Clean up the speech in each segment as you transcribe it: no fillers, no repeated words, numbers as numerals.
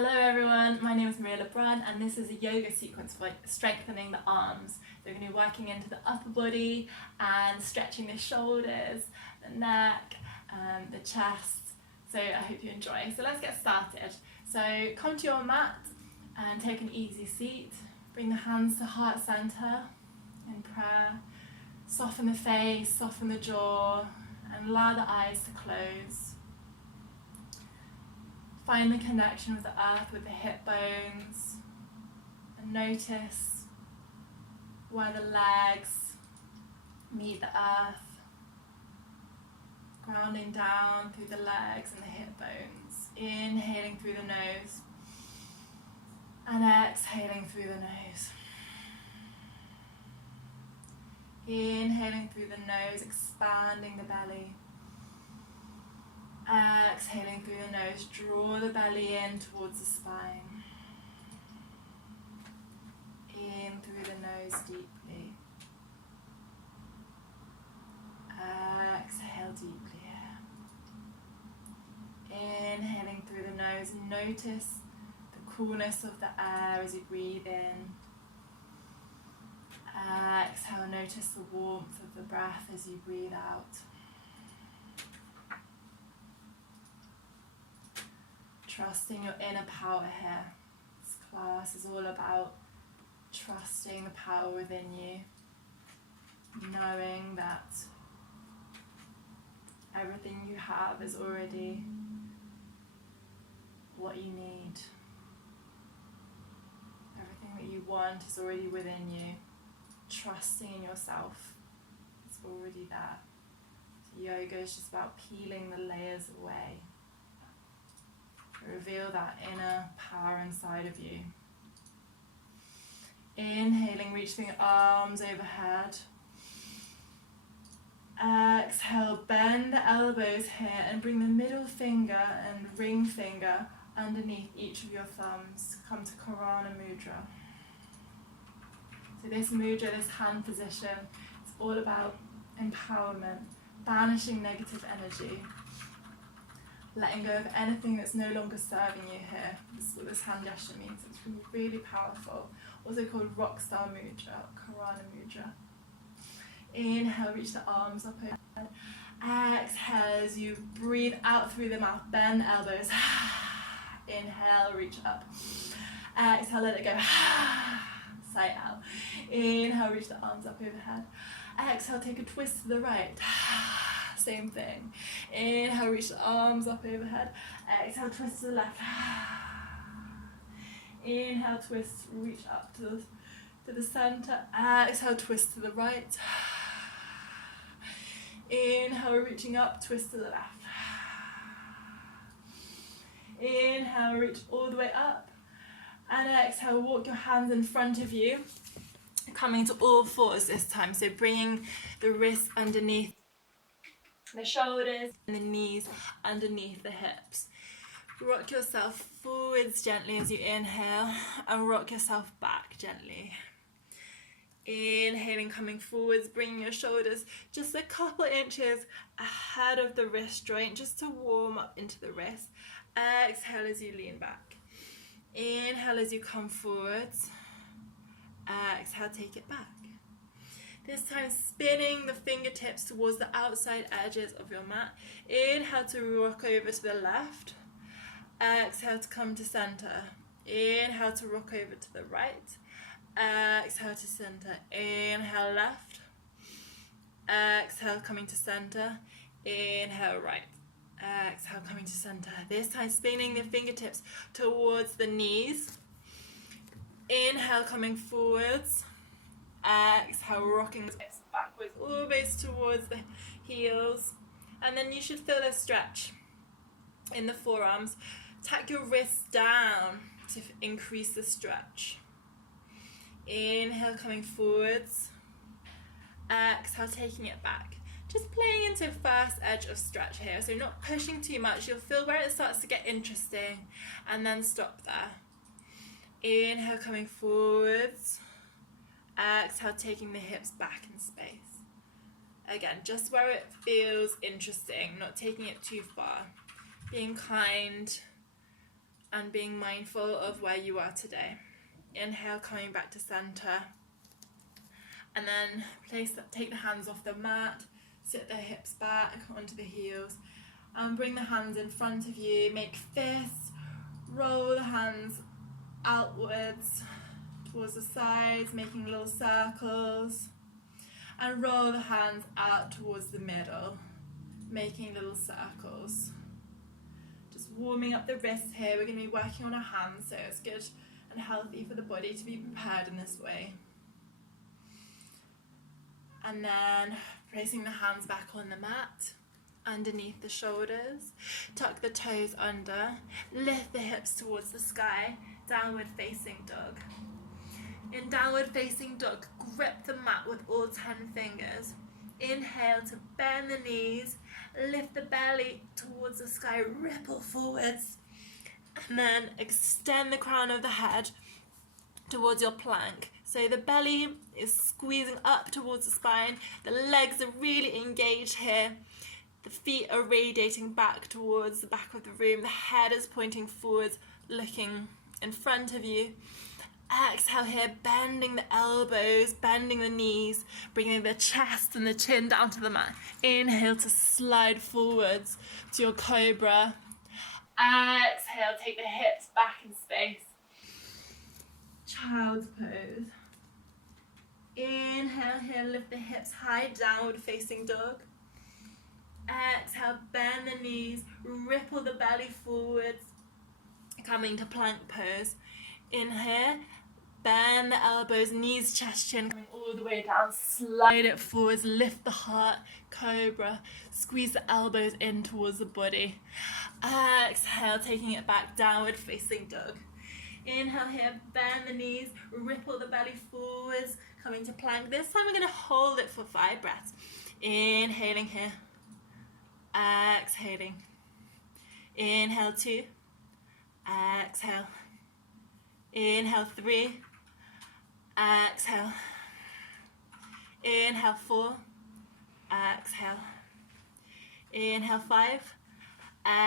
Hello everyone, my name is Maria Lebrun and this is a yoga sequence for strengthening the arms. So we're going to be working into the upper body and stretching the shoulders, the neck, the chest. So I hope you enjoy. So let's get started. So come to your mat and take an easy seat. Bring the hands to heart center in prayer. Soften the face, soften the jaw, and allow the eyes to close. Find the connection with the earth, with the hip bones, and notice where the legs meet the earth, grounding down through the legs and the hip bones, inhaling through the nose and exhaling through the nose. Inhaling through the nose, expanding the belly. Exhaling through the nose, draw the belly in towards the spine. In through the nose deeply. Exhale deeply here. Inhaling through the nose, notice the coolness of the air as you breathe in. Exhale, notice the warmth of the breath as you breathe out. Trusting your inner power here. This class is all about trusting the power within you, knowing that everything you have is already what you need. Everything that you want is already within you. Trusting in yourself, it's already there. So yoga is just about peeling the layers away. Reveal that inner power inside of you. Inhaling, reach the arms overhead. Exhale, bend the elbows here and bring the middle finger and ring finger underneath each of your thumbs. Come to Karana Mudra. So this mudra, this hand position, it's all about empowerment, banishing negative energy. Letting go of anything that's no longer serving you here. This is what this hand gesture means. It's really powerful. Also called Rockstar Mudra, Karana Mudra. Inhale, reach the arms up overhead. Exhale as you breathe out through the mouth, bend the elbows. Inhale, reach up. Exhale, let it go. Sigh out. Inhale, reach the arms up overhead. Exhale, take a twist to the right. Same thing. Inhale, reach the arms up overhead. Exhale, twist to the left. Inhale, twist, reach up to the center. Exhale, twist to the right. Inhale, reaching up, twist to the left. Inhale, reach all the way up. And exhale, walk your hands in front of you. Coming to all fours this time. So bringing the wrists underneath the shoulders and the knees underneath the hips. Rock yourself forwards gently as you inhale and rock yourself back gently. Inhaling, coming forwards, bringing your shoulders just a couple inches ahead of the wrist joint just to warm up into the wrist. Exhale as you lean back. Inhale as you come forwards. Exhale, take it back. This time spinning the fingertips towards the outside edges of your mat. Inhale to rock over to the left. Exhale to come to center. Inhale to rock over to the right. Exhale to center. Inhale left. Exhale coming to center. Inhale right. Exhale coming to center. This time spinning the fingertips towards the knees. Inhale coming forwards. Exhale, rocking the hips backwards, always towards the heels. And then you should feel a stretch in the forearms. Tack your wrists down to increase the stretch. Inhale, coming forwards. Exhale, taking it back. Just playing into first edge of stretch here. So not pushing too much. You'll feel where it starts to get interesting and then stop there. Inhale, coming forwards. Exhale, taking the hips back in space. Again, just where it feels interesting, not taking it too far. Being kind and being mindful of where you are today. Inhale, coming back to center. And then take the hands off the mat, sit the hips back onto the heels, and bring the hands in front of you. Make fists, roll the hands outwards towards the sides, making little circles, and roll the hands out towards the middle, making little circles. Just warming up the wrists here. We're going to be working on our hands, so it's good and healthy for the body to be prepared in this way. And then placing the hands back on the mat, underneath the shoulders, tuck the toes under, lift the hips towards the sky, downward facing dog. In downward facing dog, grip the mat with all 10 fingers. Inhale to bend the knees, lift the belly towards the sky, ripple forwards, and then extend the crown of the head towards your plank. So the belly is squeezing up towards the spine, the legs are really engaged here, the feet are radiating back towards the back of the room, the head is pointing forwards, looking in front of you. Exhale here, bending the elbows, bending the knees, bringing the chest and the chin down to the mat. Inhale to slide forwards to your cobra. Exhale, take the hips back in space. Child's pose. Inhale here, lift the hips high, downward facing dog. Exhale, bend the knees, ripple the belly forwards, coming to plank pose. In here, bend the elbows, knees, chest, chin, coming all the way down, slide it forwards, lift the heart, cobra, squeeze the elbows in towards the body. Exhale, taking it back, downward facing dog. Inhale here, bend the knees, ripple the belly forwards, coming to plank. This time we're going to hold it for 5 breaths. Inhaling here, exhaling. Inhale 2, exhale. Inhale 3, exhale. Inhale 4, exhale. Inhale 5,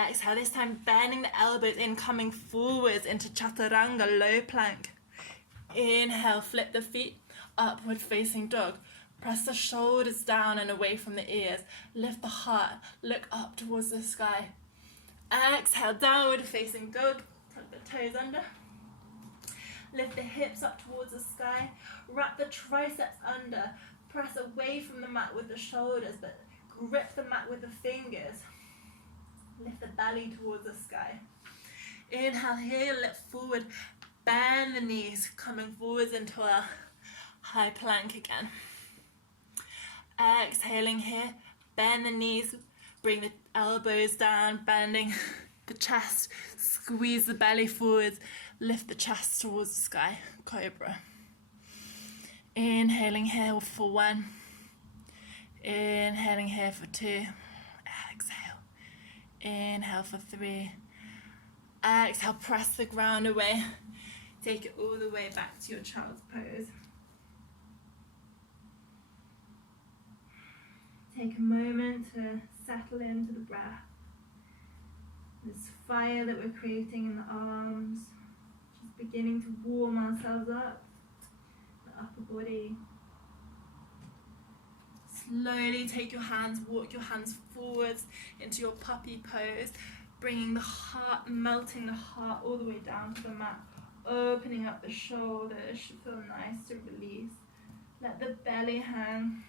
exhale. This time bending the elbows in, coming forwards into chaturanga, low plank. Inhale, flip the feet, upward facing dog. Press the shoulders down and away from the ears. Lift the heart, look up towards the sky. Exhale, downward facing dog. Tuck the toes under. Lift the hips up towards the sky. Wrap the triceps under. Press away from the mat with the shoulders, but grip the mat with the fingers. Lift the belly towards the sky. Inhale here, lift forward. Bend the knees, coming forwards into a high plank again. Exhaling here, bend the knees, bring the elbows down, bending the chest, squeeze the belly forwards, lift the chest towards the sky, cobra. Inhaling here for 1, inhaling here for 2, exhale, inhale for 3, exhale, press the ground away, take it all the way back to your child's pose. Take a moment to settle into the breath. This fire that we're creating in the arms, just beginning to warm ourselves up, the upper body. Slowly take your hands, walk your hands forwards into your puppy pose, bringing the heart, melting the heart all the way down to the mat, opening up the shoulders, should feel nice to release. Let the belly hang.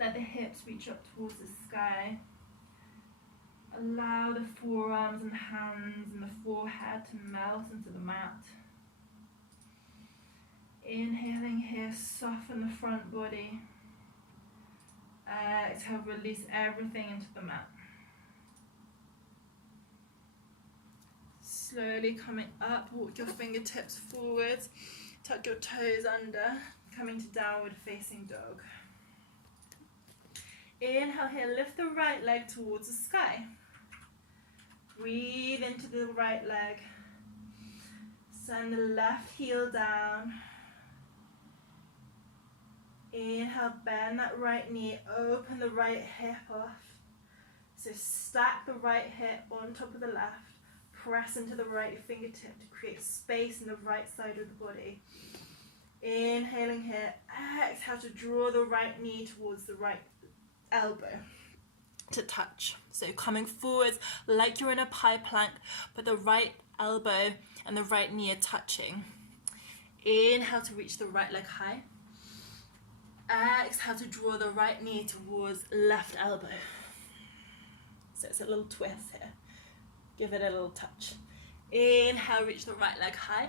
Let the hips reach up towards the sky. Allow the forearms and hands and the forehead to melt into the mat. Inhaling here, soften the front body. Exhale, release everything into the mat. Slowly coming up, walk your fingertips forwards, tuck your toes under, coming to downward facing dog. Inhale here, lift the right leg towards the sky. Breathe into the right leg. Send the left heel down. Inhale, bend that right knee, open the right hip off. So stack the right hip on top of the left. Press into the right fingertip to create space in the right side of the body. Inhaling here. Exhale to draw the right knee towards the right elbow to touch. So coming forwards like you're in a pie plank, but the right elbow and the right knee are touching. Inhale to reach the right leg high. Exhale to draw the right knee towards left elbow. So it's a little twist here. Give it a little touch. Inhale, reach the right leg high.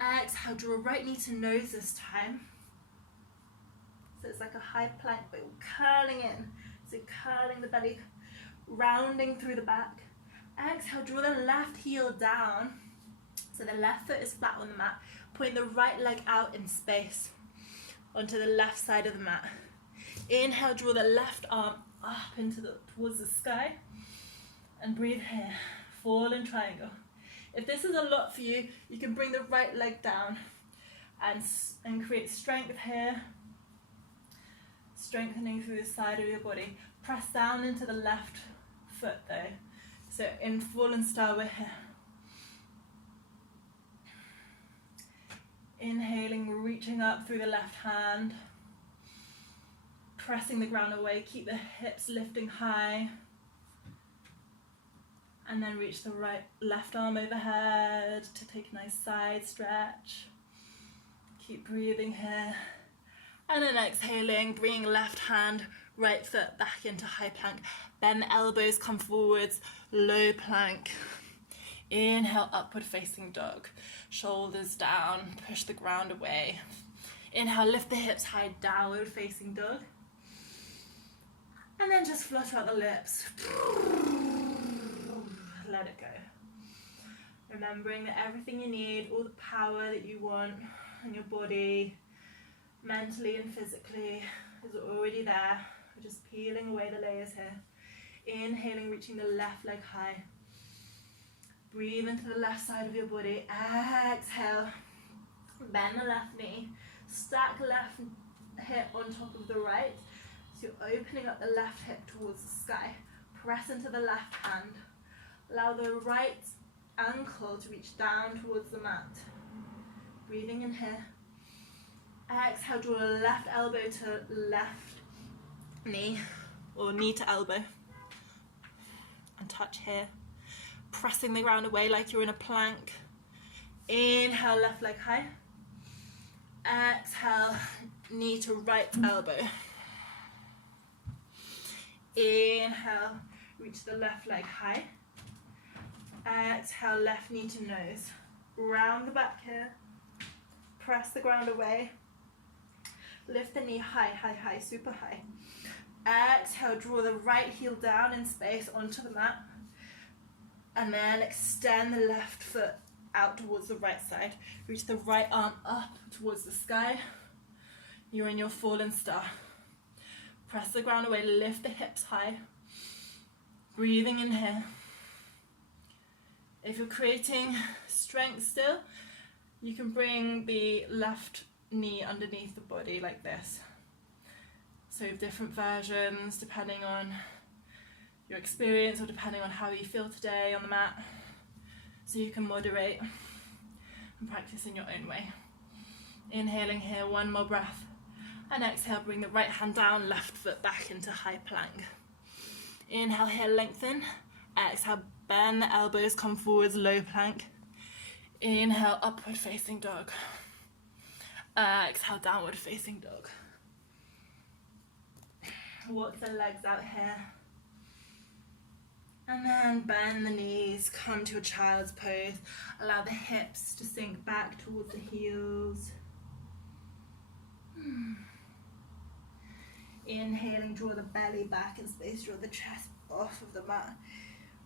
Exhale, draw right knee to nose this time. So it's like a high plank, but curling in. So curling the belly, rounding through the back. Exhale, draw the left heel down. So the left foot is flat on the mat. Point the right leg out in space onto the left side of the mat. Inhale, draw the left arm up towards the sky. And breathe here. Fall in triangle. If this is a lot for you, you can bring the right leg down and create strength here. Strengthening through the side of your body. Press down into the left foot though. So in fallen star we're here. Inhaling, reaching up through the left hand. Pressing the ground away, keep the hips lifting high. And then reach the left arm overhead to take a nice side stretch. Keep breathing here. And then exhaling, bring left hand, right foot back into high plank. Bend the elbows, come forwards, low plank. Inhale, upward facing dog. Shoulders down, push the ground away. Inhale, lift the hips high, downward facing dog. And then just flutter out the lips. Let it go. Remembering that everything you need, all the power that you want in your body, mentally and physically, is already there. We're just peeling away the layers here. Inhaling, reaching the left leg high. Breathe into the left side of your body. Exhale. Bend the left knee. Stack left hip on top of the right. So you're opening up the left hip towards the sky. Press into the left hand. Allow the right ankle to reach down towards the mat. Breathing in here. Exhale, draw left elbow to left knee, or knee to elbow. And touch here. Pressing the ground away like you're in a plank. Inhale, left leg high. Exhale, knee to right elbow. Inhale, reach the left leg high. Exhale, left knee to nose. Round the back here. Press the ground away. Lift the knee high, high, high, super high. Exhale, draw the right heel down in space onto the mat. And then extend the left foot out towards the right side. Reach the right arm up towards the sky. You're in your fallen star. Press the ground away, lift the hips high. Breathing in here. If you're creating strength still, you can bring the left knee underneath the body like this. So different versions depending on your experience or depending on how you feel today on the mat. So you can moderate and practice in your own way. Inhaling here, one more breath. And exhale, bring the right hand down, left foot back into high plank. Inhale here, lengthen. Exhale, bend the elbows, come forwards, low plank. Inhale, upward facing dog. Exhale, downward facing dog. Walk the legs out here. And then bend the knees, come to a child's pose. Allow the hips to sink back towards the heels. Inhaling, draw the belly back in space, draw the chest off of the mat.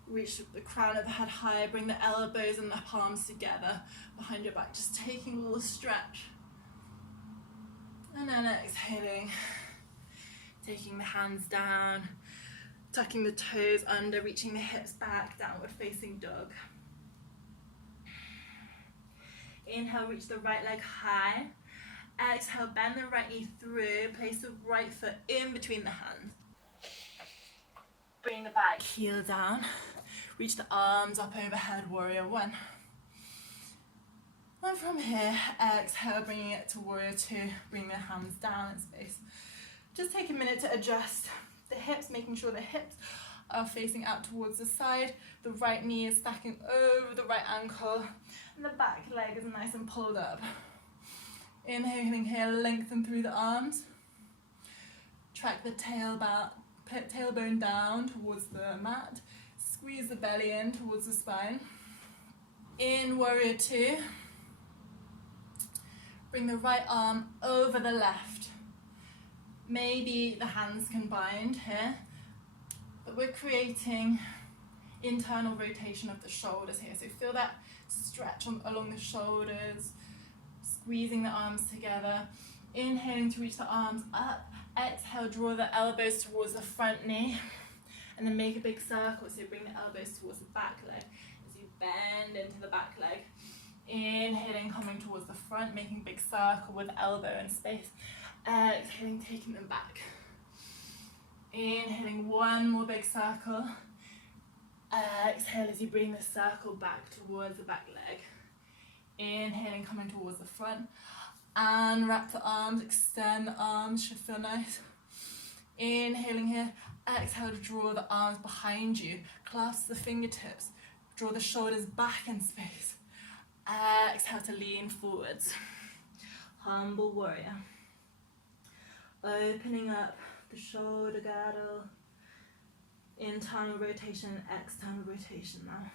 Reach the crown of the head high, bring the elbows and the palms together behind your back, just taking a little stretch. And then exhaling, taking the hands down, tucking the toes under, reaching the hips back, downward facing dog. Inhale, reach the right leg high. Exhale, bend the right knee through, place the right foot in between the hands. Bring the back heel down. reach the arms up overhead, warrior one. And from here, exhale, bringing it to warrior two, bring the hands down in space. Just take a minute to adjust the hips, making sure the hips are facing out towards the side, the right knee is stacking over the right ankle, and the back leg is nice and pulled up. Inhaling here, lengthen through the arms. Track the tailbone down towards the mat. Squeeze the belly in towards the spine. In warrior two, bring the right arm over the left. Maybe the hands can bind here, but we're creating internal rotation of the shoulders here. So feel that stretch along the shoulders, squeezing the arms together. Inhaling to reach the arms up. Exhale, draw the elbows towards the front knee, and then make a big circle. So bring the elbows towards the back leg as you bend into the back leg. Inhaling, coming towards the front, making a big circle with elbow and space. Exhaling, taking them back. Inhaling, one more big circle. Exhale as you bring the circle back towards the back leg. Inhaling, coming towards the front. And wrap the arms, extend the arms, should feel nice. Inhaling here. Exhale to draw the arms behind you. Clasp the fingertips. Draw the shoulders back in space. Exhale to lean forwards. Humble warrior. Opening up the shoulder girdle. Internal rotation and external rotation now.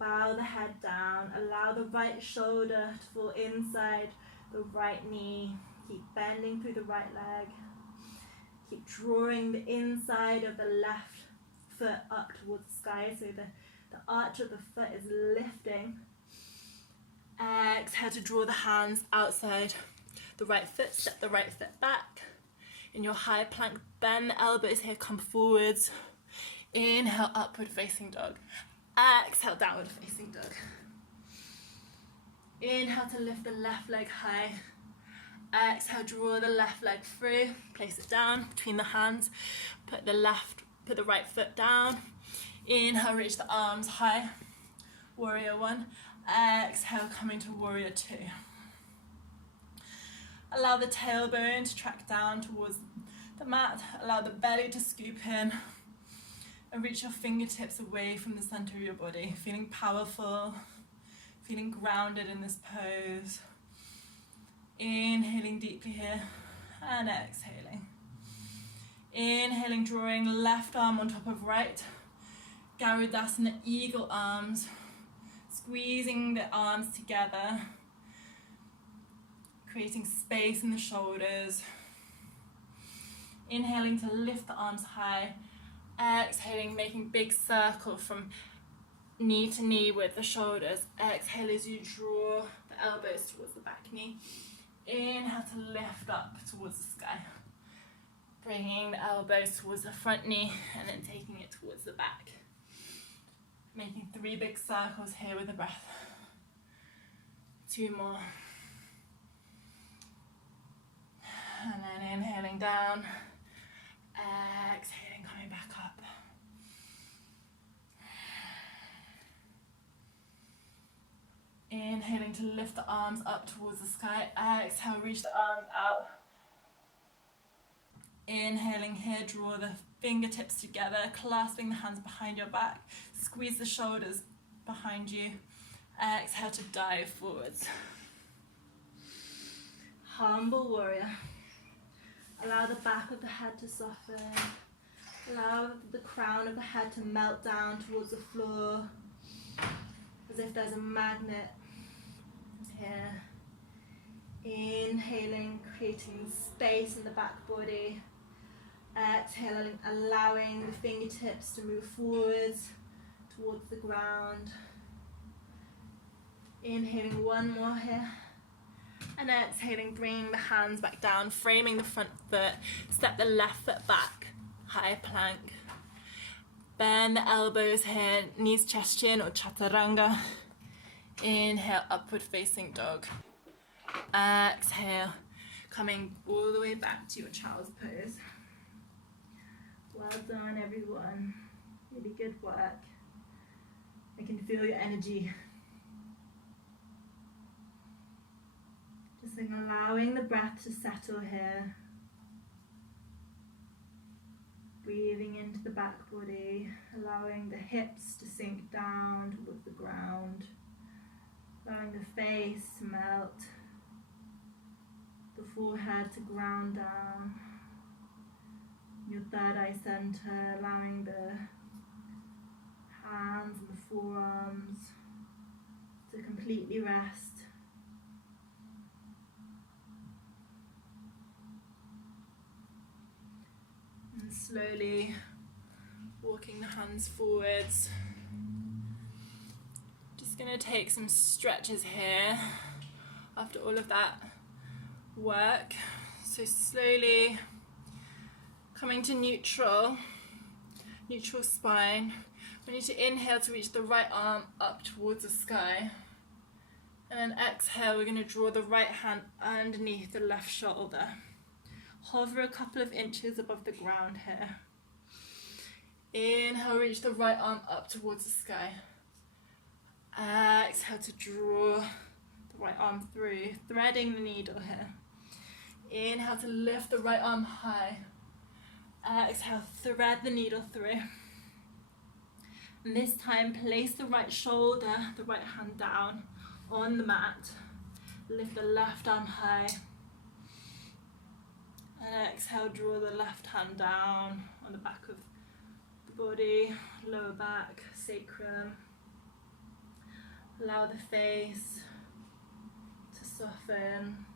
Bow the head down. Allow the right shoulder to fall inside the right knee. Keep bending through the right leg. Keep drawing the inside of the left foot up towards the sky so the arch of the foot is lifting. Exhale to draw the hands outside the right foot, step the right foot back. In your high plank, bend the elbows here, come forwards. Inhale, upward facing dog. Exhale, downward facing dog. Inhale to lift the left leg high. Exhale, draw the left leg through, place it down between the hands. Put the right foot down. Inhale, reach the arms high. Warrior one. Exhale, coming to warrior two. Allow the tailbone to track down towards the mat. Allow the belly to scoop in. And reach your fingertips away from the center of your body. Feeling powerful. Feeling grounded in this pose. Inhaling deeply here. And exhaling. Inhaling, drawing left arm on top of right. Garudasana, eagle arms. Squeezing the arms together. Creating space in the shoulders. Inhaling to lift the arms high. Exhaling, making big circle from knee to knee with the shoulders. Exhale as you draw the elbows towards the back knee. Inhale to lift up towards the sky. Bringing the elbows towards the front knee and then taking it towards the back. Making 3 big circles here with the breath. 2 more. And then inhaling down, exhaling, coming back up. Inhaling to lift the arms up towards the sky. Exhale, reach the arms out. Inhaling here, draw the fingertips together, clasping the hands behind your back. Squeeze the shoulders behind you. Exhale to dive forwards. Humble warrior. Allow the back of the head to soften. Allow the crown of the head to melt down towards the floor, as if there's a magnet here. Inhaling, creating space in the back body. Exhaling, allowing the fingertips to move forwards towards the ground. Inhaling, 1 more here. And exhaling, bringing the hands back down, framing the front foot, step the left foot back, high plank. Bend the elbows here, knees, chest, chin, or chaturanga. Inhale, upward facing dog. Exhale, coming all the way back to your child's pose. Well done, everyone. Really good. Good work. I can feel your energy. Just allowing the breath to settle here. Breathing into the back body, allowing the hips to sink down towards the ground, allowing the face to melt, the forehead to ground down, your third eye center, allowing the hands and the forearms to completely rest. And slowly walking the hands forwards. Just going to take some stretches here after all of that work. So slowly coming to neutral spine. We need to inhale to reach the right arm up towards the sky. And then exhale, we're going to draw the right hand underneath the left shoulder. Hover a couple of inches above the ground here. Inhale, reach the right arm up towards the sky. Exhale to draw the right arm through, threading the needle here. Inhale to lift the right arm high. Exhale, thread the needle through. And this time, place the right shoulder, the right hand down on the mat. Lift the left arm high. And exhale, draw the left hand down on the back of the body, lower back, sacrum. Allow the face to soften,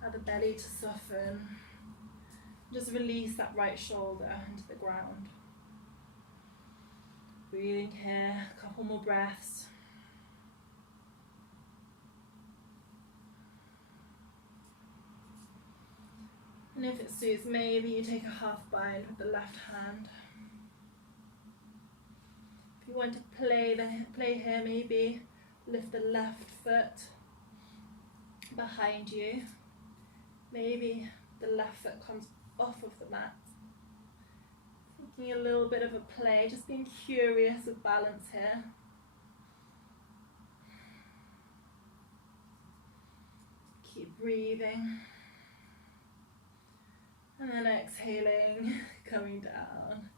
allow the belly to soften. Just release that right shoulder into the ground. Breathing here, a couple more breaths. And if it suits, maybe you take a half bind with the left hand. If you want to play here, maybe lift the left foot behind you. Maybe the left foot comes off of the mat. Taking a little bit of a play, just being curious of balance here. Keep breathing. And then exhaling, coming down.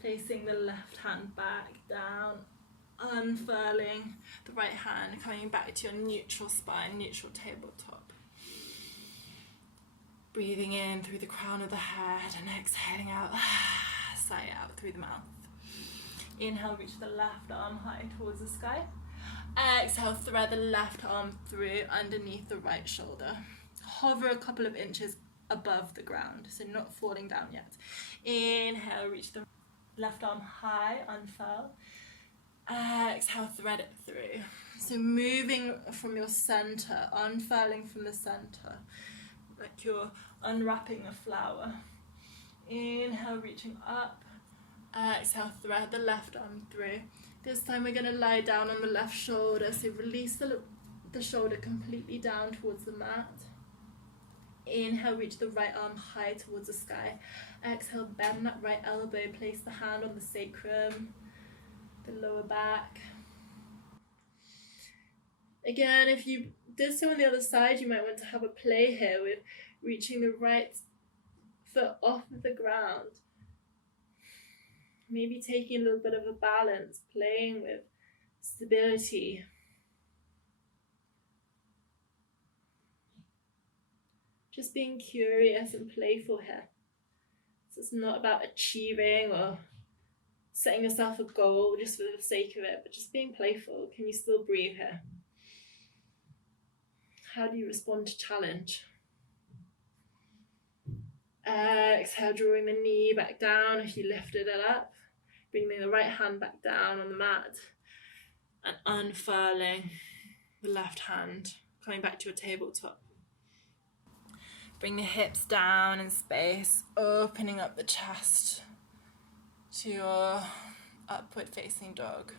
Placing the left hand back down, unfurling the right hand, coming back to your neutral spine, neutral tabletop. Breathing in through the crown of the head and exhaling out, sigh out through the mouth. Inhale, reach the left arm high towards the sky. Exhale, thread the left arm through underneath the right shoulder. Hover a couple of inches above the ground, so not falling down yet. Inhale, reach the left arm high, unfurl. Exhale, thread it through. So moving from your center, unfurling from the center, like you're unwrapping a flower. Inhale, reaching up. Exhale, thread the left arm through. This time we're going to lie down on the left shoulder, so release the shoulder completely down towards the mat. Inhale, reach the right arm high towards the sky. Exhale, bend that right elbow, place the hand on the sacrum, the lower back. Again, if you did so on the other side, you might want to have a play here with reaching the right foot off of the ground. Maybe taking a little bit of a balance, playing with stability. Just being curious and playful here. So it's not about achieving or setting yourself a goal just for the sake of it, but just being playful. Can you still breathe here? How do you respond to challenge? Exhale, drawing the knee back down if you lifted it up. Bringing the right hand back down on the mat. And unfurling the left hand, coming back to your tabletop. Bring the hips down in space, opening up the chest to your upward facing dog.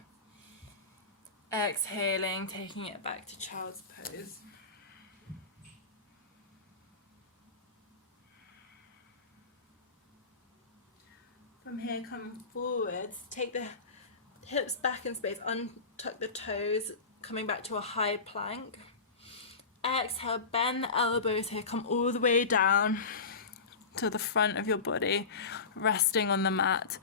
Exhaling, taking it back to child's pose. From From here, come forwards, take the hips back in space, untuck the toes, coming back to a high plank. Exhale, bend the elbows here, come all the way down to the front of your body, resting on the mat.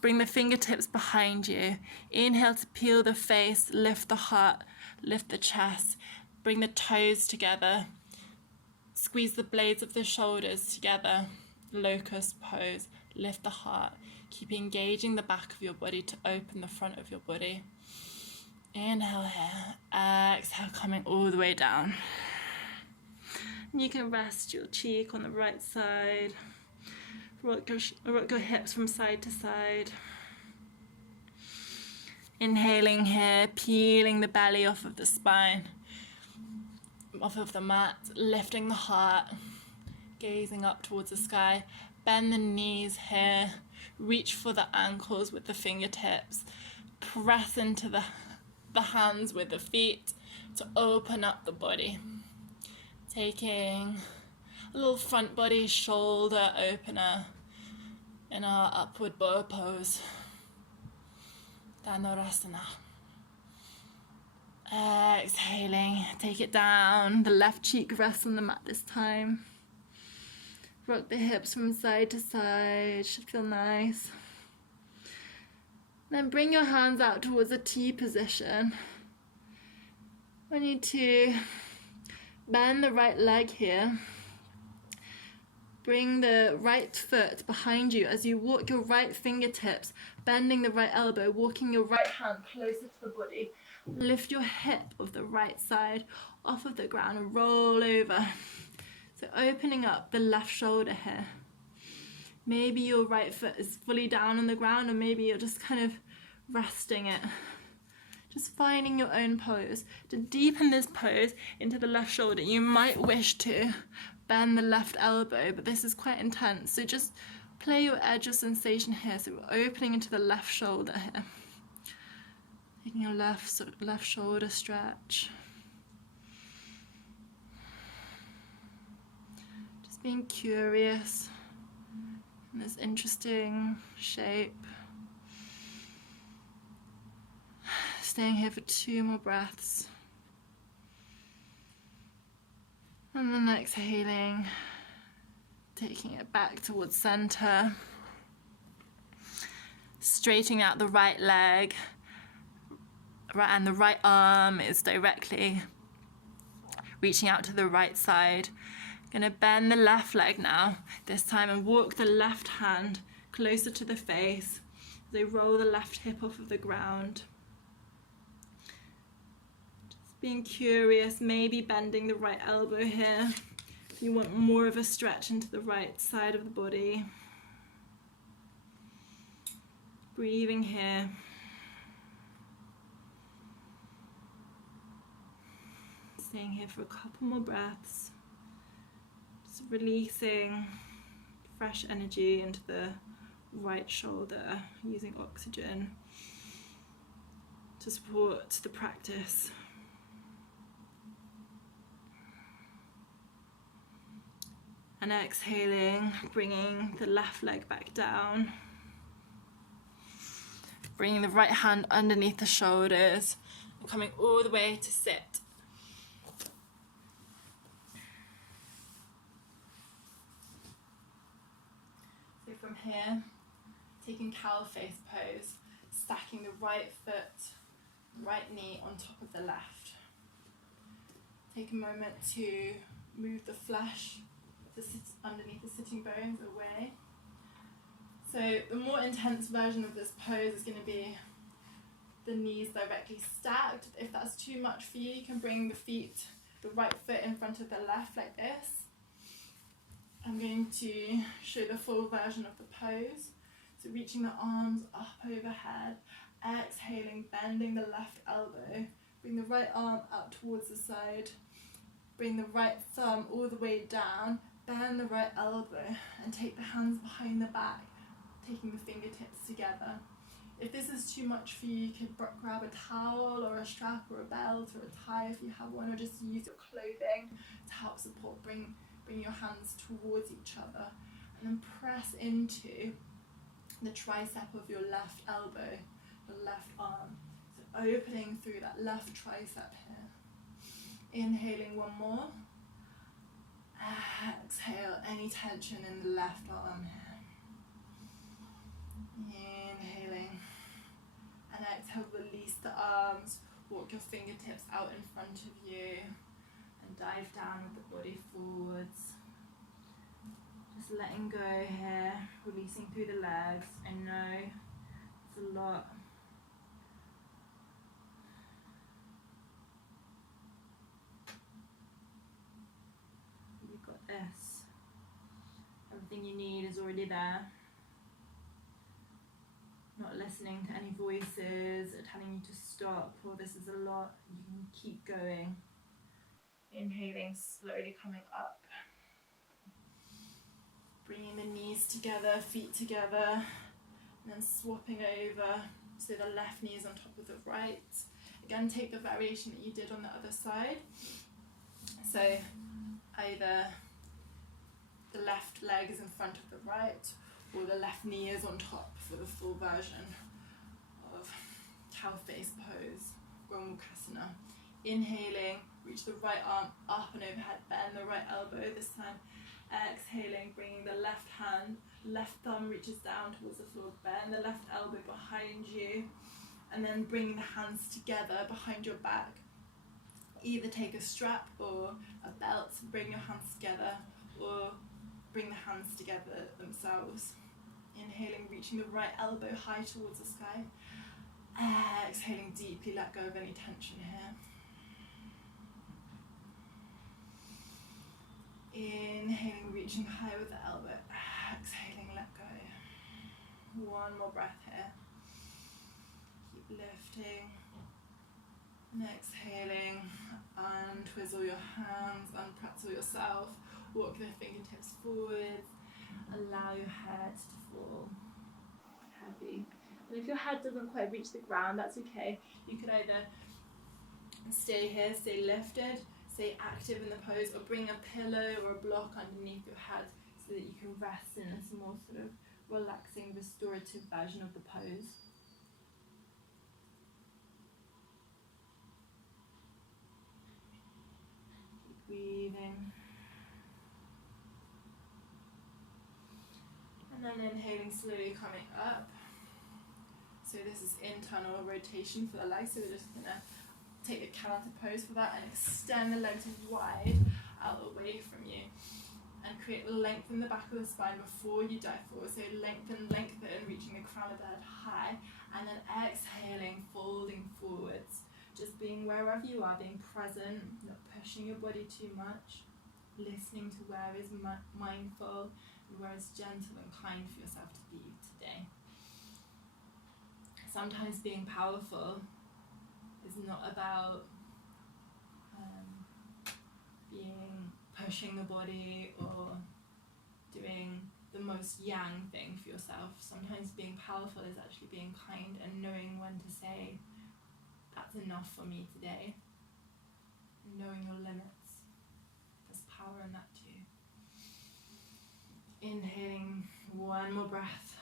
Bring the fingertips behind you. Inhale to peel the face, lift the heart, lift the chest. Bring the toes together. Squeeze the blades of the shoulders together. Locust pose. Lift the heart. Keep engaging the back of your body to open the front of your body. Inhale here. Exhale, coming all the way down. And you can rest your cheek on the right side. Rock your hips from side to side. Inhaling here, peeling the belly off of the spine, off of the mat, lifting the heart, gazing up towards the sky. Bend the knees here, reach for the ankles with the fingertips, press into the hands with the feet to open up the body. Taking a little front body shoulder opener in our upward bow pose. Dhanurasana. Exhaling, take it down. The left cheek rests on the mat this time. Rock the hips from side to side, should feel nice. Then bring your hands out towards a T position. I want you to bend the right leg here. Bring the right foot behind you as you walk your right fingertips, bending the right elbow, walking your right hand closer to the body. Lift your hip of the right side off of the ground and roll over. So opening up the left shoulder here. Maybe your right foot is fully down on the ground, or maybe you're just kind of resting it. Just finding your own pose. To deepen this pose into the left shoulder, you might wish to bend the left elbow, but this is quite intense. So just play your edge of sensation here. So we're opening into the left shoulder here. Taking your left shoulder stretch. Just being curious in this interesting shape. Staying here for 2 more breaths. And then exhaling, taking it back towards center. Straightening out the right leg, and the right arm is directly reaching out to the right side. Gonna bend the left leg now, this time, and walk the left hand closer to the face. As I roll the left hip off of the ground. Being curious, maybe bending the right elbow here. You want more of a stretch into the right side of the body. Breathing here. Staying here for a couple more breaths. Just releasing fresh energy into the right shoulder, using oxygen to support the practice. And exhaling, bringing the left leg back down. Bringing the right hand underneath the shoulders and coming all the way to sit. So from here, taking cow face pose, stacking the right foot, right knee on top of the left. Take a moment to move the flesh underneath the sitting bones away. So the more intense version of this pose is going to be the knees directly stacked. If that's too much for you, you can bring the right foot in front of the left like this. I'm going to show the full version of the pose. So reaching the arms up overhead, exhaling, bending the left elbow, bring the right arm out towards the side, bring the right thumb all the way down, bend the right elbow and take the hands behind the back, taking the fingertips together. If this is too much for you, you could grab a towel or a strap or a belt or a tie if you have one, or just use your clothing to help support. Bring your hands towards each other and then press into the tricep of your left elbow, the left arm. So opening through that left tricep here. Inhaling one more. Exhale any tension in the left arm here. Inhaling. And exhale, release the arms. Walk your fingertips out in front of you. And dive down with the body forwards. Just letting go here. Releasing through the legs. I know it's a lot. This. Everything you need is already there. Not listening to any voices or telling you to stop, or this is a lot. You can keep going. Inhaling, slowly coming up. Bringing the knees together, feet together, and then swapping over so the left knee is on top of the right. Again, take the variation that you did on the other side. So either the left leg is in front of the right, or the left knee is on top for the full version of cow face pose, Gomukhasana. Inhaling, reach the right arm up and overhead, bend the right elbow this time. Exhaling, bringing the left hand, left thumb reaches down towards the floor, bend the left elbow behind you, and then bringing the hands together behind your back. Either take a strap or a belt, bring your hands together, or bring the hands together themselves. Inhaling, reaching the right elbow high towards the sky. Exhaling deeply, let go of any tension here. Inhaling, reaching high with the elbow. Exhaling, let go. One more breath here. Keep lifting. And exhaling. Untwizzle your hands, unpretzel yourself. Walk the fingertips forwards. Allow your head to fall heavy. And if your head doesn't quite reach the ground, that's okay. You could either stay here, stay lifted, stay active in the pose, or bring a pillow or a block underneath your head so that you can rest in this more sort of relaxing, restorative version of the pose. Keep breathing. And then inhaling, slowly coming up. So this is internal rotation for the legs. So we're just going to take a counter pose for that and extend the legs wide out away from you. And create length in the back of the spine before you dive forward. So lengthen, reaching the crown of the head high. And then exhaling, folding forwards. Just being wherever you are, being present, not pushing your body too much. Listening to where is mindful and where is gentle and kind for yourself to be today. Sometimes being powerful is not about pushing the body or doing the most yang thing for yourself. Sometimes being powerful is actually being kind and knowing when to say, that's enough for me today. Knowing your limits. There's power in that too. Inhaling, one more breath.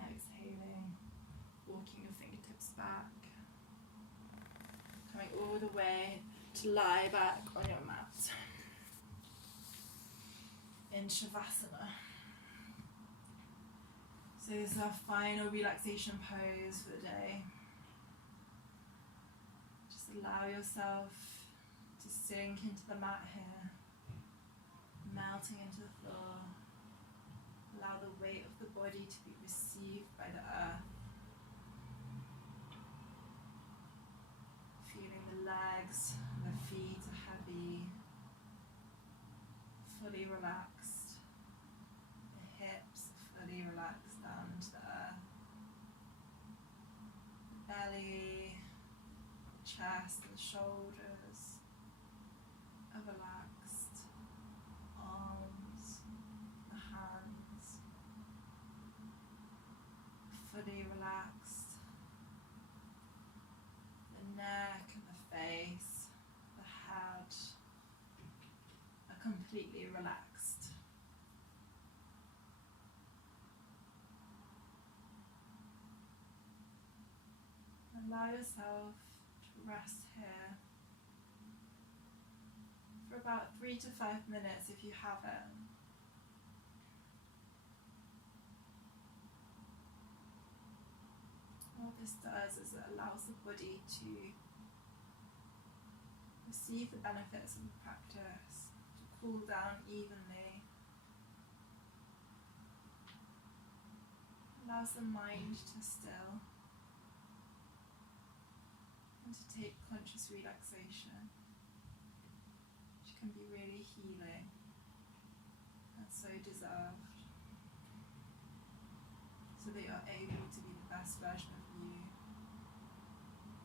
Exhaling, walking your fingertips back. Coming all the way to lie back on your mat. In Shavasana. So this is our final relaxation pose for the day. Just allow yourself to sink into the mat here, melting into the floor. Allow the weight of the body to be received by the earth. Feeling the legs, the feet are heavy, fully relaxed. The hips are fully relaxed down to the earth. Belly, chest and shoulders are relaxed. Arms, the hands, fully relaxed. The neck and the face, the head are completely relaxed. allow yourself to rest here for about 3 to 5 minutes if you haven't. What this does is it allows the body to receive the benefits of the practice, to cool down evenly. Allows the mind to still and to take conscious relaxation, which can be really healing and so deserved, so that you're able to be the best version of you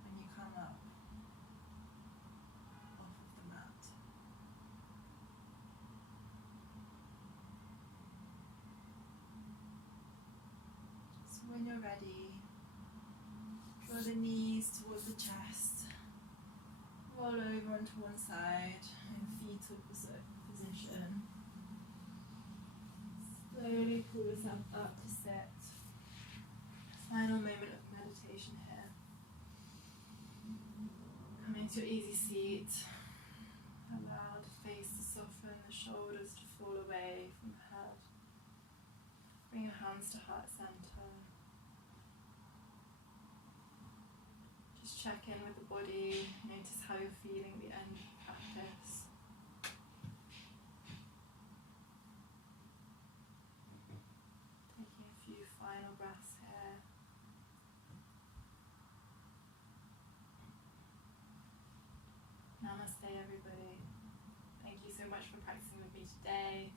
when you come up off of the mat. So when you're ready, draw the knees towards the chest, roll over onto one side in fetal position. Slowly pull yourself up to sit. Final moment of meditation here. Coming to your easy seat. Allow the face to soften, the shoulders to fall away from the head. Bring your hands to heart center. Just check in with the body. Notice how you're feeling at the end of the practice. Taking a few final breaths here. Namaste, everybody. Thank you so much for practicing with me today.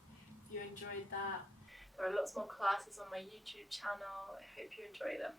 If you enjoyed that, there are lots more classes on my YouTube channel. I hope you enjoy them.